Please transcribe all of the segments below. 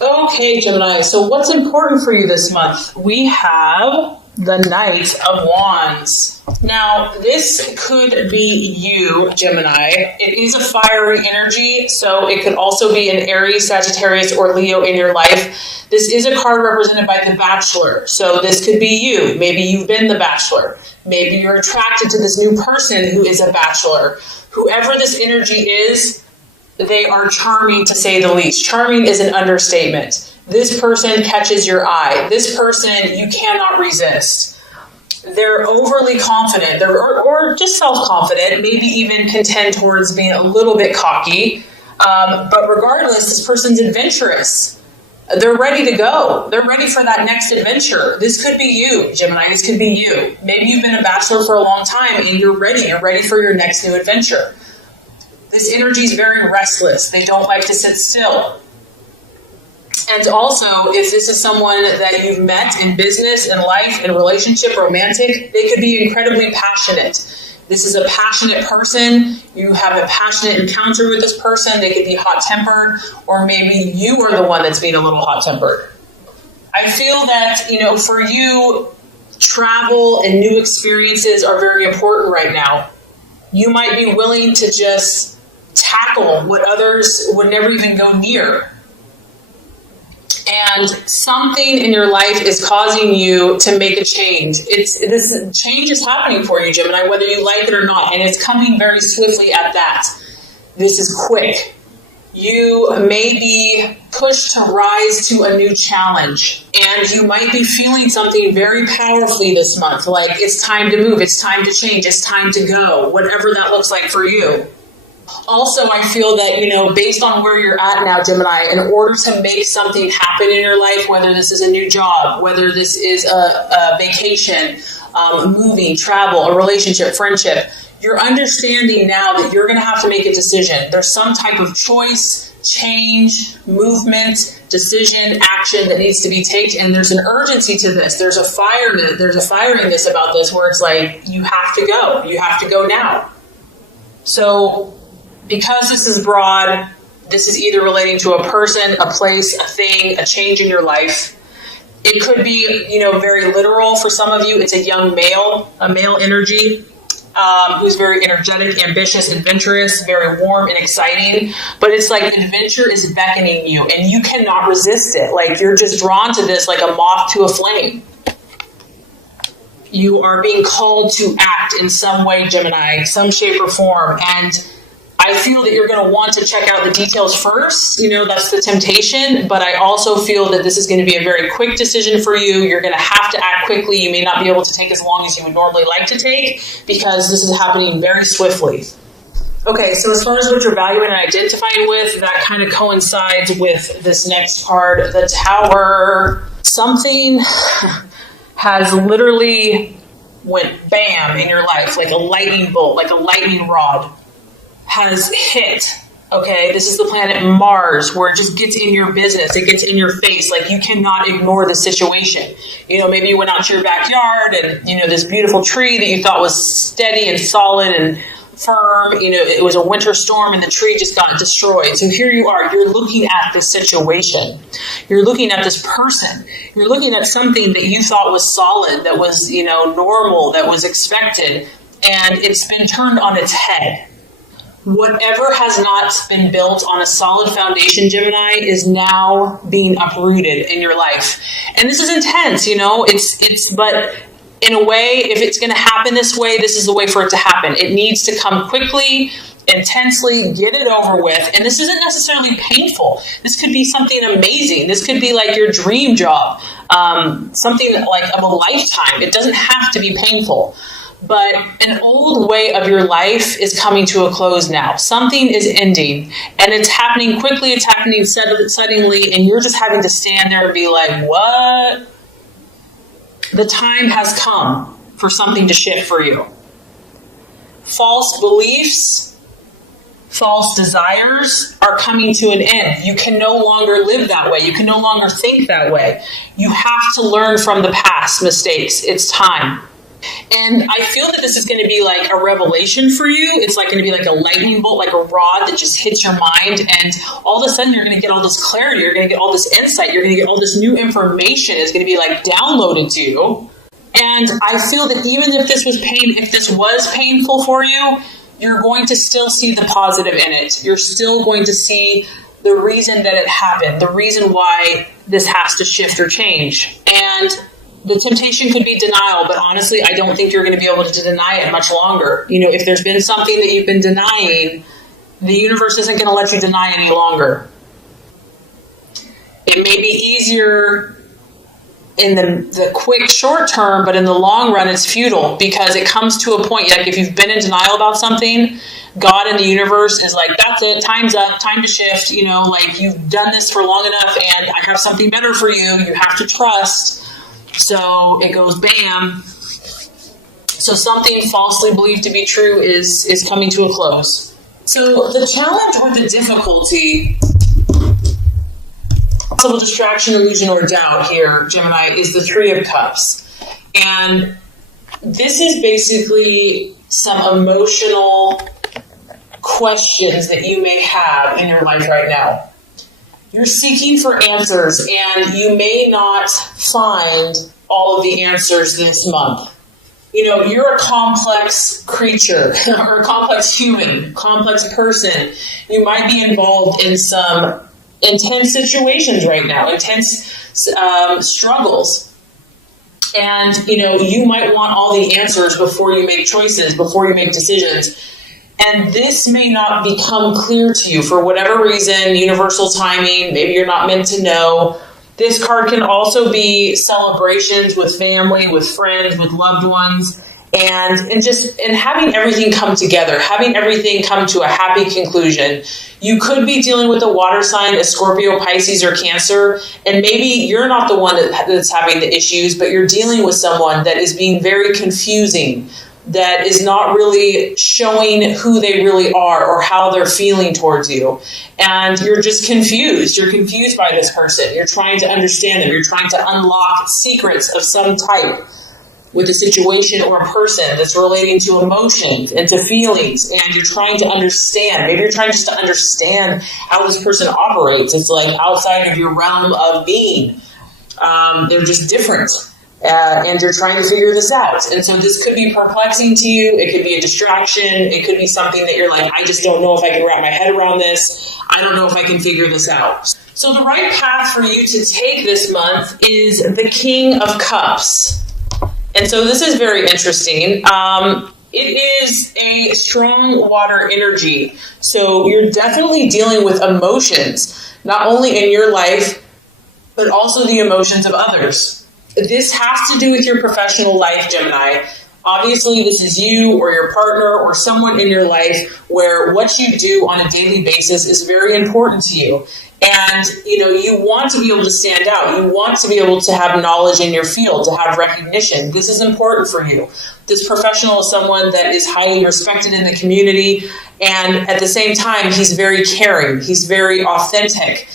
Okay, Gemini. So what's important for you this month? We have the Knight of Wands. Now, this could be you, Gemini. It is a fiery energy, so it could also be an Aries, Sagittarius, or Leo in your life. This is a card represented by the Bachelor, so this could be you. Maybe you've been the Bachelor. Maybe you're attracted to this new person who is a Bachelor. Whoever this energy is, they are charming, to say the least. Charming is an understatement. This person catches your eye. This person you cannot resist. They're overly confident, or just self-confident, maybe even can tend towards being a little bit cocky. But regardless, this person's adventurous. They're ready to go. They're ready for that next adventure. This could be you, Gemini. This could be you. Maybe you've been a Bachelor for a long time and you're ready. You're ready for your next new adventure. This energy is very restless. They don't like to sit still. And also, if this is someone that you've met in business, in life, in relationship, romantic, they could be incredibly passionate. This is a passionate person. You have a passionate encounter with this person. They could be hot-tempered, or maybe you are the one that's being a little hot-tempered. I feel that, for you, travel and new experiences are very important right now. You might be willing to just tackle what others would never even go near. And something in your life is causing you to make a change. This change is happening for you, Gemini, whether you like it or not, and it's coming very swiftly at that. This is quick. You may be pushed to rise to a new challenge, and you might be feeling something very powerfully this month, like it's time to move, it's time to change, it's time to go, whatever that looks like for you. Also, I feel that, based on where you're at now, Gemini, in order to make something happen in your life, whether this is a new job, whether this is a vacation, moving, travel, a relationship, friendship, you're understanding now that you're going to have to make a decision. There's some type of choice, change, movement, decision, action that needs to be taken, and there's an urgency to this. There's a firiness about this where it's like, you have to go. You have to go now. So, because this is broad, this is either relating to a person, a place, a thing, a change in your life. It could be, very literal for some of you. It's a young male, a male energy, who's very energetic, ambitious, adventurous, very warm and exciting. But it's like adventure is beckoning you and you cannot resist it. Like you're just drawn to this like a moth to a flame. You are being called to act in some way, Gemini, some shape or form. And I feel that you're going to want to check out the details first. That's the temptation. But I also feel that this is going to be a very quick decision for you. You're going to have to act quickly. You may not be able to take as long as you would normally like to take because this is happening very swiftly. Okay, so as far as what you're valuing and identifying with, that kind of coincides with this next card, the Tower. Something has literally went bam in your life, like a lightning bolt, like a lightning rod has hit. Okay, this is the planet Mars, where it just gets in your business. It gets in your face. Like you cannot ignore the situation. Maybe you went out to your backyard and, this beautiful tree that you thought was steady and solid and firm, it was a winter storm and the tree just got destroyed. So here you are, you're looking at this situation. You're looking at this person. You're looking at something that you thought was solid, that was, normal, that was expected, and it's been turned on its head. Whatever has not been built on a solid foundation, Gemini, is now being uprooted in your life. And this is intense, but in a way, if it's going to happen this way, this is the way for it to happen. It needs to come quickly, intensely, get it over with. And this isn't necessarily painful. This could be something amazing. This could be like your dream job, something like of a lifetime. It doesn't have to be painful. But an old way of your life is coming to a close now. Something is ending, and it's happening quickly. It's happening suddenly, and you're just having to stand there and be like, what? The time has come for something to shift for you. False beliefs, false desires are coming to an end. You can no longer live that way. You can no longer think that way. You have to learn from the past mistakes. It's time. And I feel that this is going to be like a revelation for you. It's like going to be like a lightning bolt, like a rod that just hits your mind. And all of a sudden, you're going to get all this clarity. You're going to get all this insight. You're going to get all this new information. It's going to be like downloaded to you. And I feel that even if this was painful for you, you're going to still see the positive in it. You're still going to see the reason that it happened, the reason why this has to shift or change. And the temptation could be denial, but honestly, I don't think you're going to be able to deny it much longer. You know, if there's been something that you've been denying, the universe isn't going to let you deny any longer. It may be easier in the quick short term, but in the long run, it's futile, because it comes to a point, like if you've been in denial about something, God and the universe is like, that's it, time's up, time to shift, you know, like you've done this for long enough and I have something better for you. You have to trust. So it goes bam. So something falsely believed to be true is coming to a close. So the challenge or the difficulty, possible distraction, illusion, or doubt here, Gemini, is the Three of Cups. And this is basically some emotional questions that you may have in your life right now. You're seeking for answers, and you may not find all of the answers this month. You know, you're a complex creature, or a complex human, complex person. You might be involved in some intense situations right now, intense struggles. And, you know, you might want all the answers before you make choices, before you make decisions. And this may not become clear to you for whatever reason, universal timing, maybe you're not meant to know. This card can also be celebrations with family, with friends, with loved ones, and having everything come together, having everything come to a happy conclusion. You could be dealing with a water sign, a Scorpio, Pisces, or Cancer, and maybe you're not the one that's having the issues, but you're dealing with someone that is being very confusing, that is not really showing who they really are or how they're feeling towards you. And you're just confused. You're confused by this person. You're trying to understand them. You're trying to unlock secrets of some type with a situation or a person that's relating to emotions and to feelings. And you're trying to understand. Maybe you're trying just to understand how this person operates. It's like outside of your realm of being. They're just different. And you're trying to figure this out. And so this could be perplexing to you. It could be a distraction. It could be something that you're like, I just don't know if I can wrap my head around this. I don't know if I can figure this out. So the right path for you to take this month is the King of Cups. And so this is very interesting. It is a strong water energy. So you're definitely dealing with emotions, not only in your life, but also the emotions of others. This has to do with your professional life, Gemini. Obviously, this is you or your partner or someone in your life where what you do on a daily basis is very important to you. And, you know, you want to be able to stand out. You want to be able to have knowledge in your field, to have recognition. This is important for you. This professional is someone that is highly respected in the community. And at the same time, he's very caring. He's very authentic.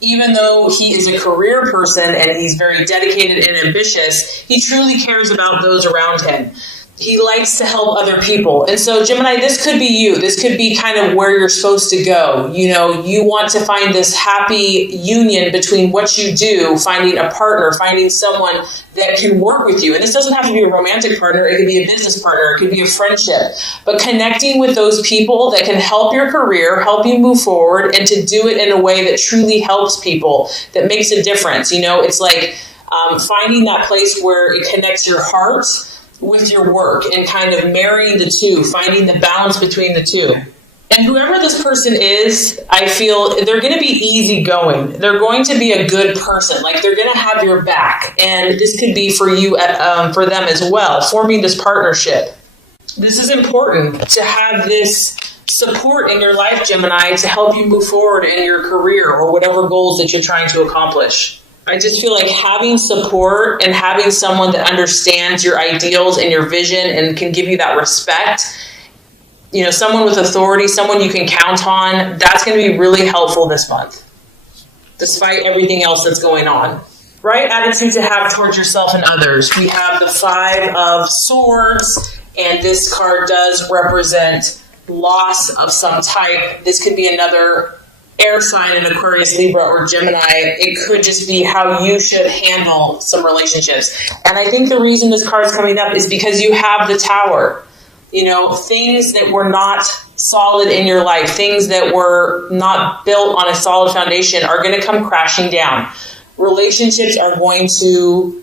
Even though he is a career person and he's very dedicated and ambitious, he truly cares about those around him. He likes to help other people. And so, Gemini, this could be you. This could be kind of where you're supposed to go. You know, you want to find this happy union between what you do, finding a partner, finding someone that can work with you. And this doesn't have to be a romantic partner. It could be a business partner. It could be a friendship. But connecting with those people that can help your career, help you move forward, and to do it in a way that truly helps people, that makes a difference. You know, it's like finding that place where it connects your heart with your work and kind of marrying the two, finding the balance between the two. And whoever this person is, I feel they're going to be easygoing. They're going to be a good person. Like, they're going to have your back. And this could be for you, for them as well, forming this partnership. This is important to have this support in your life, Gemini, to help you move forward in your career or whatever goals that you're trying to accomplish. I just feel like having support and having someone that understands your ideals and your vision and can give you that respect, you know, someone with authority, someone you can count on, that's going to be really helpful this month, despite everything else that's going on. right attitude to have towards yourself and others. We have the Five of Swords, and this card does represent loss of some type. This could be another air sign in Aquarius, Libra, or Gemini. It could just be how you should handle some relationships. And I think the reason this card's coming up is because you have the Tower. You know, things that were not solid in your life, things that were not built on a solid foundation are going to come crashing down. Relationships are going to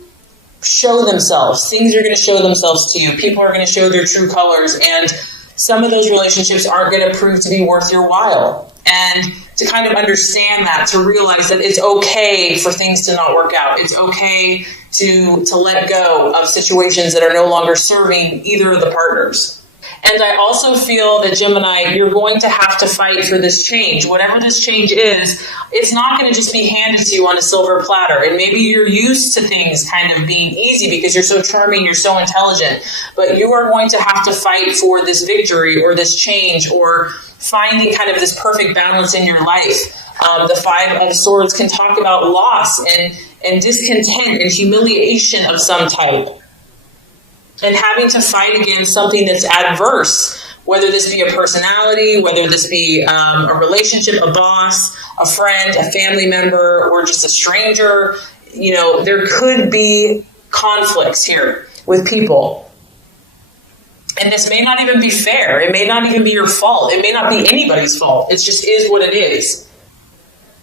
show themselves. Things are going to show themselves to you. People are going to show their true colors. And some of those relationships aren't going to prove to be worth your while. And to kind of understand that, to realize that it's okay for things to not work out. It's okay to let go of situations that are no longer serving either of the partners. And I also feel that, Gemini, you're going to have to fight for this change. Whatever this change is, it's not going to just be handed to you on a silver platter. And maybe you're used to things kind of being easy because you're so charming, you're so intelligent. But you are going to have to fight for this victory or this change or finding kind of this perfect balance in your life. The Five of Swords can talk about loss and discontent and humiliation of some type. And having to fight against something that's adverse, whether this be a personality, whether this be a relationship, a boss, a friend, a family member, or just a stranger. You know, there could be conflicts here with people. And this may not even be fair. It may not even be your fault. It may not be anybody's fault. It just is what it is.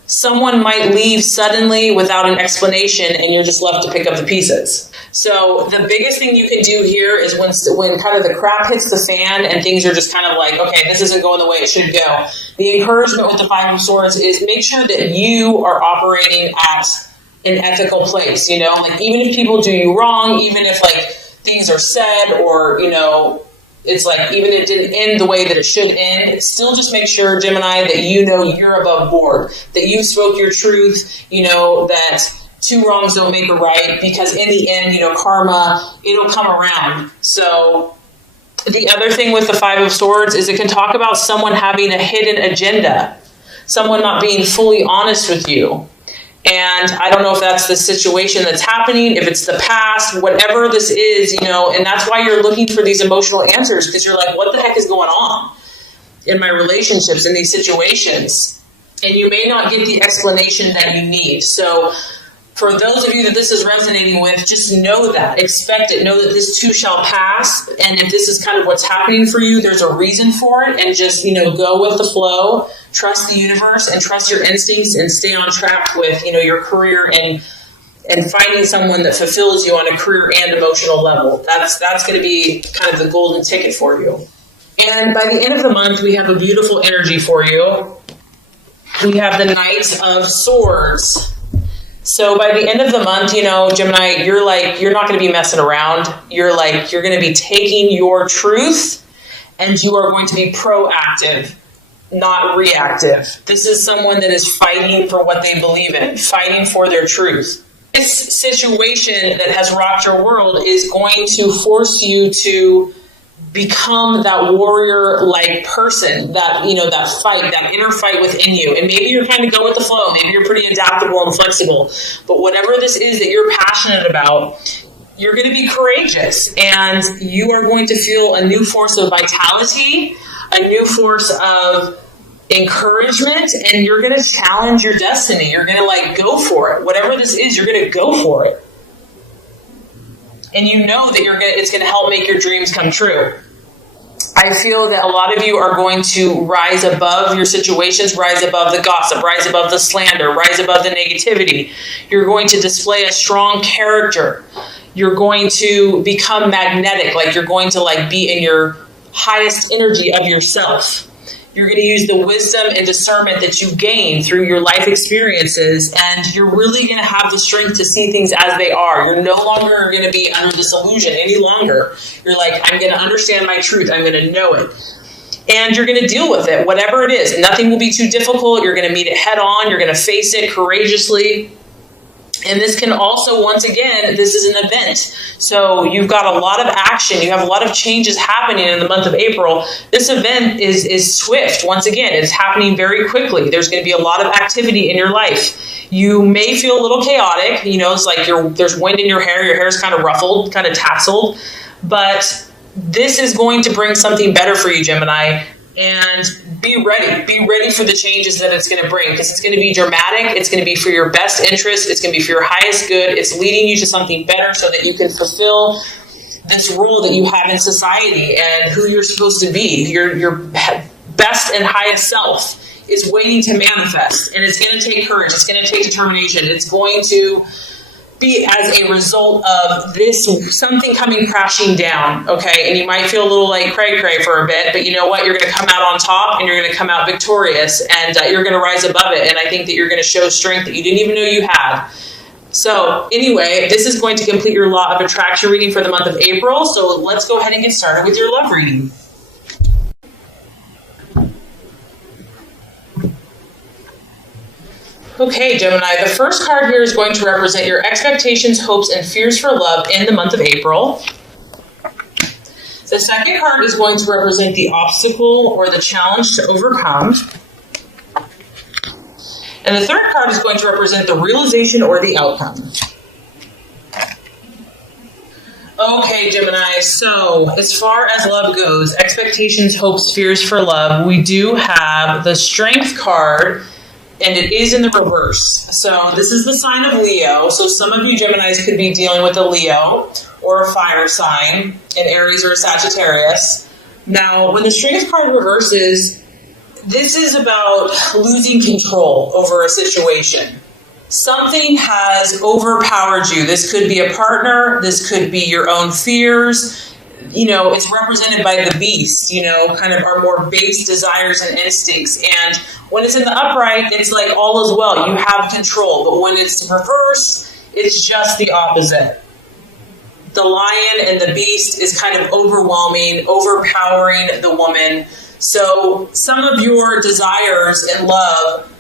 Someone might leave suddenly without an explanation and you're just left to pick up the pieces. So the biggest thing you can do here is when kind of the crap hits the fan and things are just kind of like, okay, this isn't going the way it should go. The encouragement with the Five of Swords is make sure that you are operating at an ethical place, you know, like even if people do you wrong, even if like things are said or, you know, it's like even it didn't end the way that it should end, still just make sure, Gemini, that you know you're above board, that you spoke your truth, you know, that two wrongs don't make a right, because in the end, you know, karma, it'll come around. So the other thing with the Five of Swords is it can talk about someone having a hidden agenda, someone not being fully honest with you. And I don't know if that's the situation that's happening, if it's the past, whatever this is, you know, and that's why you're looking for these emotional answers, because you're like, what the heck is going on in my relationships, in these situations? And you may not get the explanation that you need. So for those of you that this is resonating with, just know that, expect it, know that this too shall pass. And if this is kind of what's happening for you, there's a reason for it, and just, you know, go with the flow, trust the universe and trust your instincts and stay on track with, you know, your career and finding someone that fulfills you on a career and emotional level. That's going to be kind of the golden ticket for you. And by the end of the month, we have a beautiful energy for you. We have the Knight of Swords. So by the end of the month, you know, Gemini, you're not going to be messing around. You're going to be taking your truth and you are going to be proactive, not reactive. This is someone that is fighting for what they believe in, fighting for their truth. This situation that has rocked your world is going to force you to become that warrior-like person, that, you know, that fight, that inner fight within you. And maybe you're kind of go with the flow. Maybe you're pretty adaptable and flexible. But whatever this is that you're passionate about, you're going to be courageous. And you are going to feel a new force of vitality, a new force of encouragement, and you're going to challenge your destiny. You're going to go for it. Whatever this is, you're going to go for it. And you know that it's going to help make your dreams come true. I feel that a lot of you are going to rise above your situations, rise above the gossip, rise above the slander, rise above the negativity. You're going to display a strong character. You're going to become magnetic, you're going to be in your highest energy of yourself. You're going to use the wisdom and discernment that you gain through your life experiences, and you're really going to have the strength to see things as they are. You're no longer going to be under this illusion any longer. You're I'm going to understand my truth. I'm going to know it. And you're going to deal with it, whatever it is. Nothing will be too difficult. You're going to meet it head on. You're going to face it courageously. And this can also, once again, this is an event. So you've got a lot of action. You have a lot of changes happening in the month of April. This event is swift. Once again, it's happening very quickly. There's going to be a lot of activity in your life. You may feel a little chaotic. You know, it's like there's wind in your hair's kind of ruffled, kind of tasseled. But this is going to bring something better for you, Gemini. And be ready. Be ready for the changes that it's going to bring, because it's going to be dramatic. It's going to be for your best interest. It's going to be for your highest good. It's leading you to something better so that you can fulfill this role that you have in society and who you're supposed to be. Your best and highest self is waiting to manifest, and it's going to take courage. It's going to take determination. It's going to be as a result of this, something coming crashing down, okay? And you might feel a little like cray-cray for a bit, but you know what? You're going to come out on top, and you're going to come out victorious, and you're going to rise above it, and I think that you're going to show strength that you didn't even know you had. So anyway, this is going to complete your law of attraction reading for the month of April, so let's go ahead and get started with your love reading. Okay, Gemini, the first card here is going to represent your expectations, hopes, and fears for love in the month of April. The second card is going to represent the obstacle or the challenge to overcome. And the third card is going to represent the realization or the outcome. Okay, Gemini, so as far as love goes, expectations, hopes, fears for love, we do have the Strength card, and it is in the reverse. So this is the sign of Leo. So some of you Geminis could be dealing with a Leo or a fire sign, an Aries or a Sagittarius. Now, when the Strength card reverses, this is about losing control over a situation. Something has overpowered you. This could be a partner. This could be your own fears. You know, it's represented by the beast, you know, kind of our more base desires and instincts. And when it's in the upright, it's like all is well. You have control. But when it's reverse, it's just the opposite. The lion and the beast is kind of overwhelming, overpowering the woman. So some of your desires in love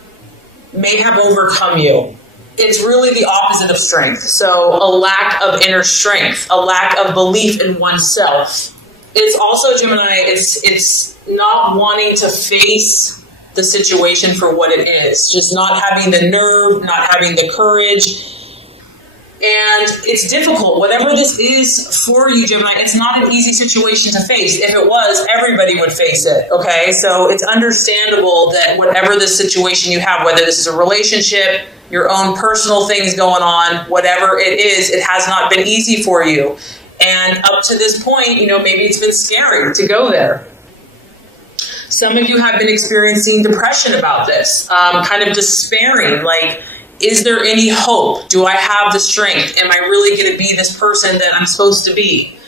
may have overcome you. It's really the opposite of strength. So a lack of inner strength, a lack of belief in oneself. It's also, Gemini, it's not wanting to face the situation for what it is. Just not having the nerve, not having the courage. And it's difficult. Whatever this is for you, Gemini, it's not an easy situation to face. If it was, everybody would face it, okay? So it's understandable that whatever the situation you have, whether this is a relationship, your own personal things going on, whatever it is, it has not been easy for you. And up to this point, you know, maybe it's been scary to go there. Some of you have been experiencing depression about this, kind of despairing, like, is there any hope? Do I have the strength? Am I really going to be this person that I'm supposed to be?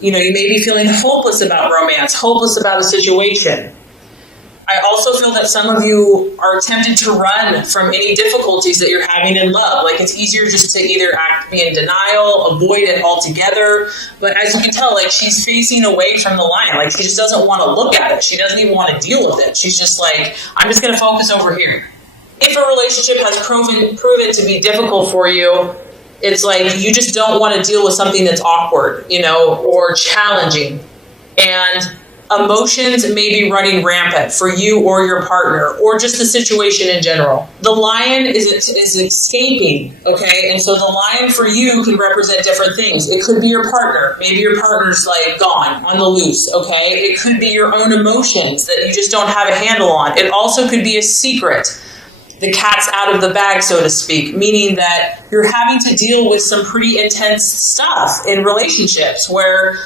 You know, you may be feeling hopeless about romance, hopeless about a situation. I also feel that some of you are tempted to run from any difficulties that you're having in love. Like, it's easier just to either be in denial, avoid it altogether. But as you can tell, like, she's facing away from the line. Like, she just doesn't want to look at it. She doesn't even want to deal with it. She's just like, I'm just going to focus over here. If a relationship has proven to be difficult for you, it's like you just don't want to deal with something that's awkward, you know, or challenging. And emotions may be running rampant for you or your partner, or just the situation in general. The lion is escaping, okay? And so the lion for you can represent different things. It could be your partner. Maybe your partner's like gone, on the loose, okay? It could be your own emotions that you just don't have a handle on. It also could be a secret. The cat's out of the bag, so to speak, meaning that you're having to deal with some pretty intense stuff in relationships where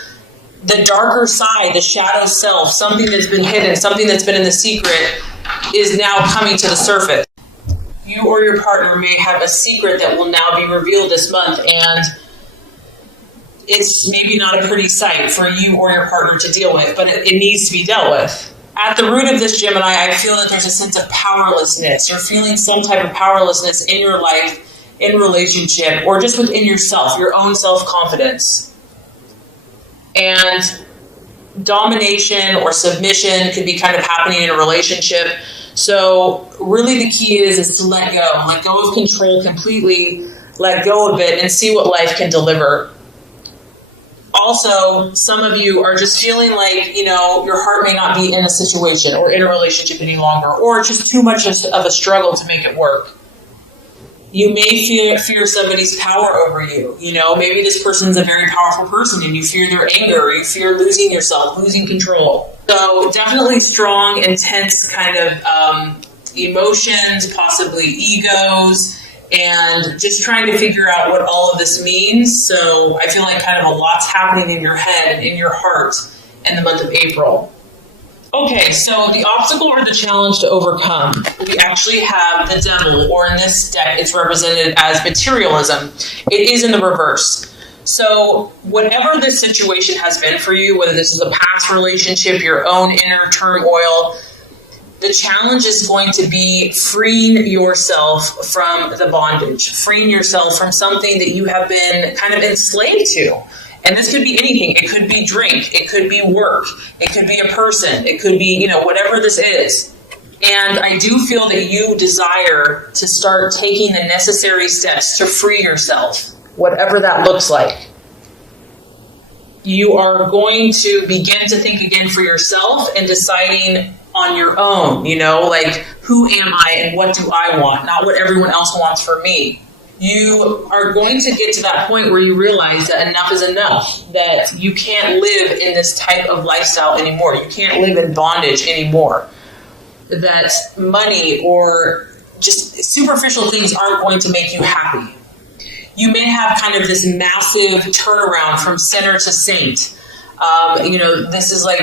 the darker side, the shadow self, something that's been hidden, something that's been in the secret is now coming to the surface. You or your partner may have a secret that will now be revealed this month, and it's maybe not a pretty sight for you or your partner to deal with, but it needs to be dealt with. At the root of this, Gemini, I feel that there's a sense of powerlessness. You're feeling some type of powerlessness in your life, in relationship, or just within yourself, your own self-confidence. And domination or submission could be kind of happening in a relationship. So really the key is to let go of control completely. let go of it, and see what life can deliver. Also, some of you are just feeling like, your heart may not be in a situation or in a relationship any longer, or just too much of a struggle to make it work. You may fear somebody's power over you. Maybe this person's a very powerful person and you fear their anger, or you fear losing yourself, losing control. So definitely strong, intense kind of emotions, possibly egos, and just trying to figure out what all of this means. So I feel like kind of a lot's happening in your head and in your heart in the month of April. Okay, so the obstacle or the challenge to overcome, we actually have the devil, or in this deck, it's represented as materialism. It is in the reverse. So whatever this situation has been for you, whether this is a past relationship, your own inner turmoil, the challenge is going to be freeing yourself from the bondage, freeing yourself from something that you have been kind of enslaved to. And this could be anything. It could be drink. It could be work. It could be a person. It could be, whatever this is. And I do feel that you desire to start taking the necessary steps to free yourself, whatever that looks like. You are going to begin to think again for yourself and deciding on your own, like, who am I and what do I want? Not what everyone else wants for me. You are going to get to that point where you realize that enough is enough, that you can't live in this type of lifestyle anymore. You can't live in bondage anymore. That money or just superficial things aren't going to make you happy. You may have kind of this massive turnaround from sinner to saint. This is like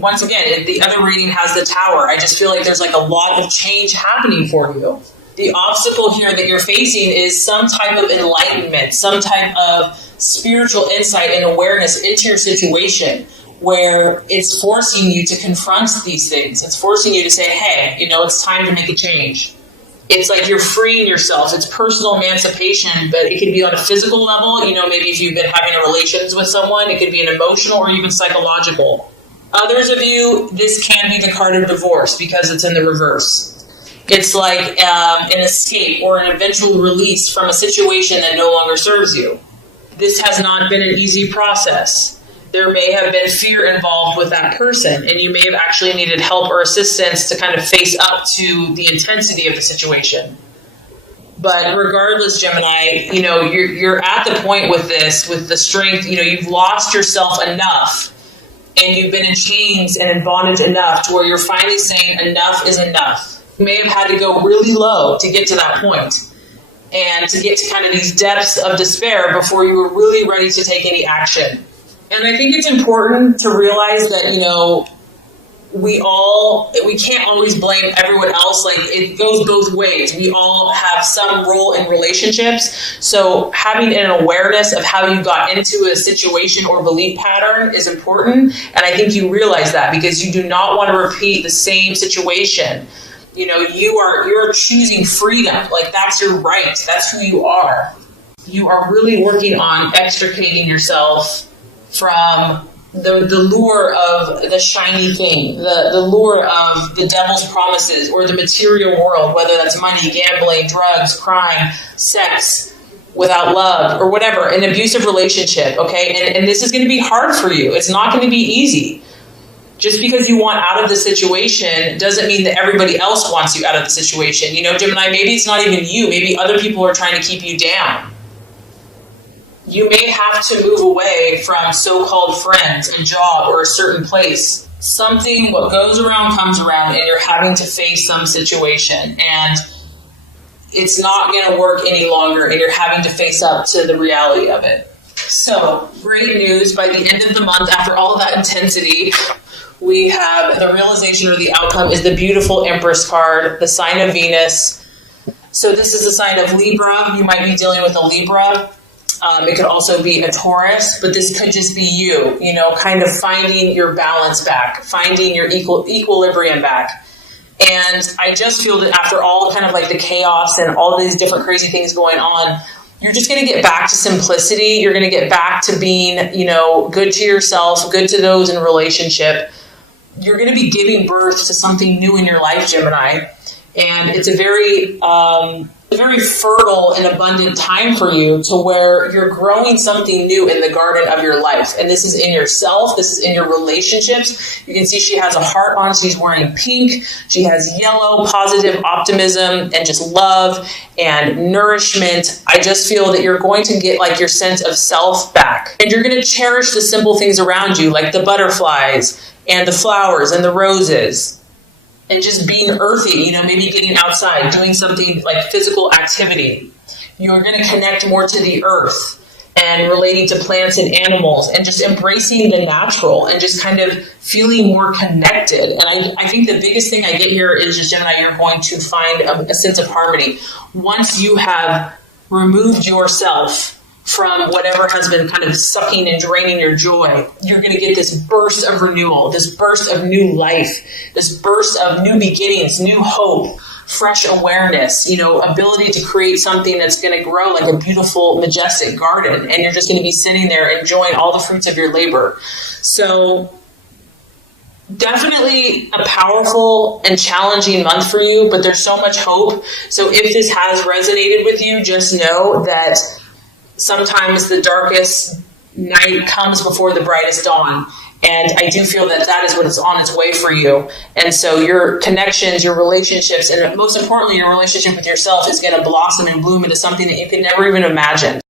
once again, the other reading has the Tower. I just feel like there's like a lot of change happening for you. The obstacle here that you're facing is some type of enlightenment, some type of spiritual insight and awareness into your situation, where it's forcing you to confront these things. It's forcing you to say, hey, it's time to make a change. It's like you're freeing yourself. It's personal emancipation, but it can be on a physical level. Maybe if you've been having relations with someone, it could be an emotional or even psychological. Others of you, this can be the card of divorce because it's in the reverse. It's like an escape or an eventual release from a situation that no longer serves you. This has not been an easy process. There may have been fear involved with that person, and you may have actually needed help or assistance to kind of face up to the intensity of the situation. But regardless, Gemini, you're at the point with this, with the strength, you've lost yourself enough, and you've been in chains and in bondage enough to where you're finally saying enough is enough. You may have had to go really low to get to that point and to get to kind of these depths of despair before you were really ready to take any action. And I think it's important to realize that, we can't always blame everyone else. Like, it goes both ways. We all have some role in relationships. So having an awareness of how you got into a situation or belief pattern is important. And I think you realize that because you do not want to repeat the same situation. You're choosing freedom. Like, that's your right. That's who you are. You are really working on extricating yourself from the lure of the shiny thing, the lure of the devil's promises or the material world, whether that's money, gambling, drugs, crime, sex, without love, or whatever, an abusive relationship, okay? And this is going to be hard for you. It's not going to be easy. Just because you want out of the situation doesn't mean that everybody else wants you out of the situation. Gemini, maybe it's not even you. Maybe other people are trying to keep you down. You may have to move away from so-called friends, a job, or a certain place. What goes around comes around, and you're having to face some situation, and it's not going to work any longer, and you're having to face up to the reality of it. So, great news. By the end of the month, after all of that intensity, we have the realization or the outcome is the beautiful Empress card, the sign of Venus. So this is a sign of Libra. You might be dealing with a Libra. It could also be a Taurus, but this could just be you, kind of finding your balance back, finding your equilibrium back. And I just feel that after all kind of like the chaos and all these different crazy things going on, you're just going to get back to simplicity. You're going to get back to being, good to yourself, good to those in a relationship. You're going to be giving birth to something new in your life, Gemini. And it's a very fertile and abundant time for you to where you're growing something new in the garden of your life. And this is in yourself. This is in your relationships. You can see she has a heart on. She's wearing pink. She has yellow, positive optimism and just love and nourishment. I just feel that you're going to get like your sense of self back. And you're going to cherish the simple things around you, like the butterflies and the flowers and the roses. And just being earthy, maybe getting outside, doing something like physical activity. You're going to connect more to the earth and relating to plants and animals and just embracing the natural and just kind of feeling more connected. And I think the biggest thing I get here is just, Gemini, you're going to find a sense of harmony. Once you have removed yourself from whatever has been kind of sucking and draining your joy, you're going to get this burst of renewal, this burst of new life, this burst of new beginnings, new hope, fresh awareness, ability to create something that's going to grow like a beautiful, majestic garden. And you're just going to be sitting there enjoying all the fruits of your labor. So definitely a powerful and challenging month for you, but there's so much hope. So if this has resonated with you, just know that sometimes the darkest night comes before the brightest dawn. And I do feel that that is what is on its way for you. And so your connections, your relationships, and most importantly, your relationship with yourself is going to blossom and bloom into something that you could never even imagine.